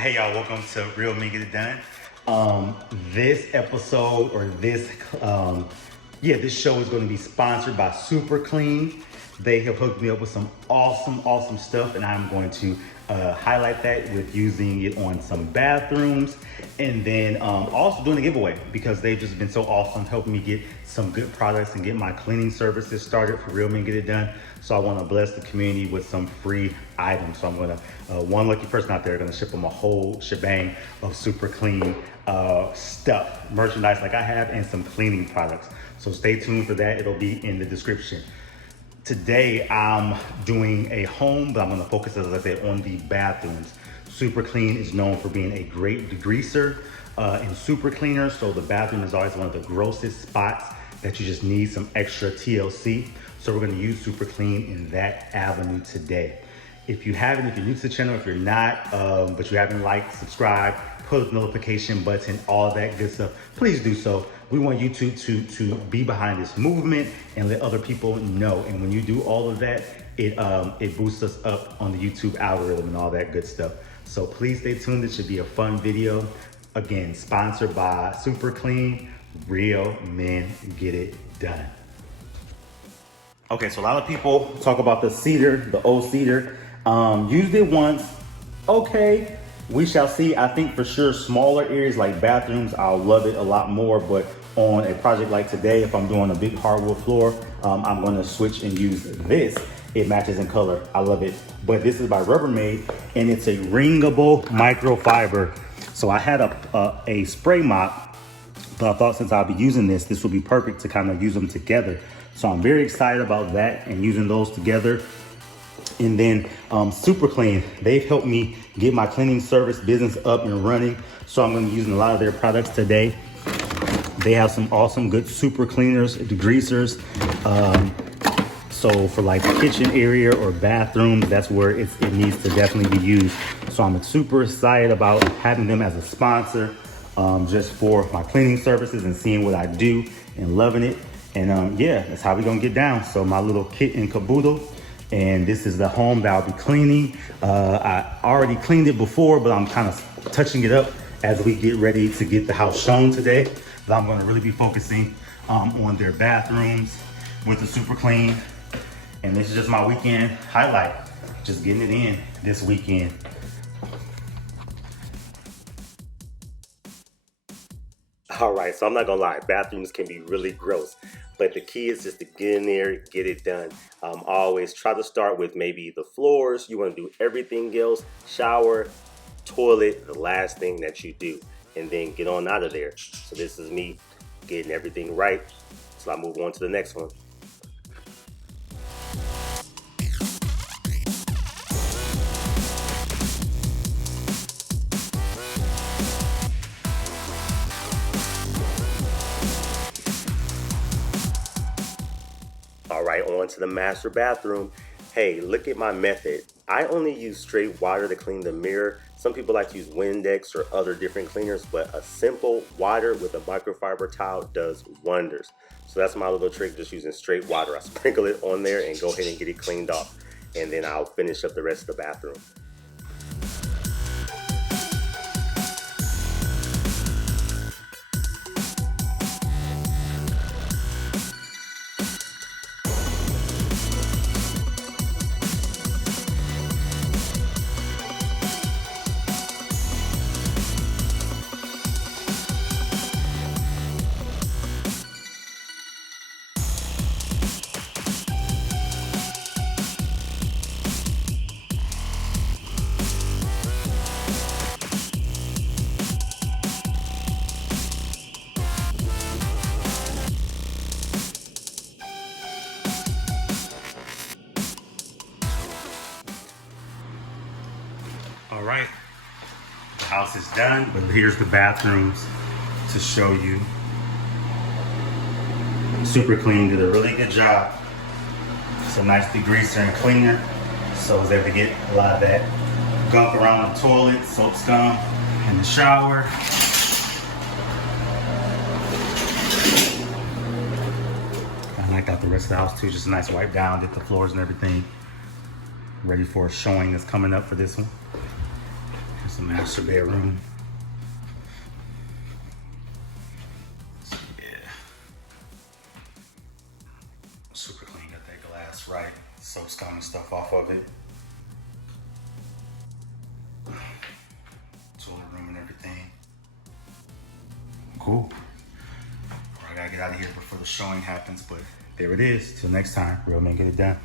Hey y'all, welcome to Real Men Get It Done. This episode or this show is going to be sponsored by SuperClean. They have hooked me up with some awesome stuff, and I'm going to highlight that with using it on some bathrooms, and then also doing a giveaway because they've just been so awesome helping me get some good products and get my cleaning services started for Real Men Get It Done. So I want to bless the community with some free items. So I'm going to, one lucky person out there, going to ship them a whole shebang of SuperClean stuff, merchandise like I have, and some cleaning products. So stay tuned for that. It'll be in the description. Today I'm doing a home, but I'm going to focus, as I said, on the bathrooms. SuperClean is known for being a great degreaser and super cleaner. So the bathroom is always one of the grossest spots that you just need some extra TLC. So we're going to use SuperClean in that avenue today. If you're new to the channel, if you're not, but you haven't liked, subscribed, put the notification button, all that good stuff, please do so. We want YouTube to be behind this movement and let other people know. And when you do all of that, it boosts us up on the YouTube algorithm and all that good stuff. So please stay tuned. This should be a fun video. Again, sponsored by SuperClean. Real Men Get It Done. Okay, so a lot of people talk about the cedar, the old cedar. Used it once. Okay, we shall see. I think for sure smaller areas like bathrooms, I'll love it a lot more. But on a project like today, if I'm doing a big hardwood floor, I'm going to switch and use this. It matches in color. I love it. But this is by Rubbermaid, and it's a ringable microfiber. So I had a spray mop, but I thought since I'll be using this would be perfect to kind of use them together. So I'm very excited about that and using those together. And then SuperClean, they've helped me get my cleaning service business up and running. So I'm going to be using a lot of their products today. They have some awesome good super cleaners, degreasers. So for like the kitchen area or bathrooms, that's where it needs to definitely be used. So I'm super excited about having them as a sponsor just for my cleaning services and seeing what I do and loving it. And yeah, that's how we're gonna get down. So my little kit and caboodle, and this is the home that I'll be cleaning. I already cleaned it before, but I'm kind of touching it up as we get ready to get the house shown today. But I'm gonna really be focusing on their bathrooms with the SuperClean. And this is just my weekend highlight, just getting it in this weekend. All right, so I'm not gonna lie, bathrooms can be really gross, but the key is just to get in there, get it done. Always try to start with maybe the floors. You wanna do everything else, shower, toilet, the last thing that you do, and then get on out of there. So this is me getting everything right, so I move on to the next one. All right, on to the master bathroom. Hey, look at my method. I only use straight water to clean the mirror. Some people like to use Windex or other different cleaners, but a simple water with a microfiber towel does wonders. So that's my little trick, just using straight water. I sprinkle it on there and go ahead and get it cleaned off. And then I'll finish up the rest of the bathroom. All right, the house is done, but here's the bathrooms to show you. SuperClean did a really good job. It's a nice degreaser and cleaner, so I was able to get a lot of that gunk around the toilet, soap scum in the shower. I knocked out the rest of the house too, just a nice wipe down, did the floors and everything. Ready for a showing that's coming up for this one. the master bedroom. Yeah. Super clean, got that glass right. Soap scum and stuff off of it. Toilet room and everything. Cool. I gotta get out of here before the showing happens, but there it is. Till next time, real men get it done.